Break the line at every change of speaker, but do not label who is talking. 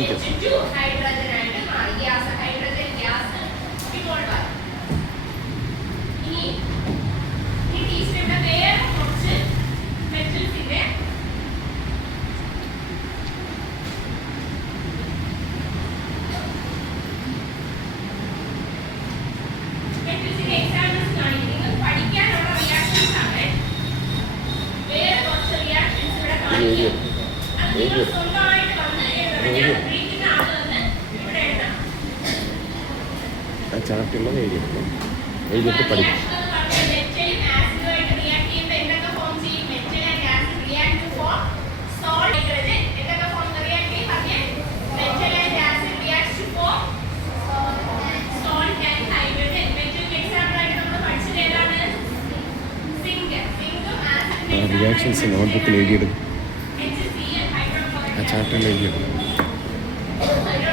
ठीक है
Thank you.
ചാർട്ടുള്ളത് എഴുതിയെടുക്കും എഴുതിയിട്ട് പഠിക്കും
റിയാക്ഷൻസ് നോട്ട്ബുക്കിൽ എഴുതിയിടും ആ ചാർട്ടിൽ
എഴുതിയിടും.
Yeah.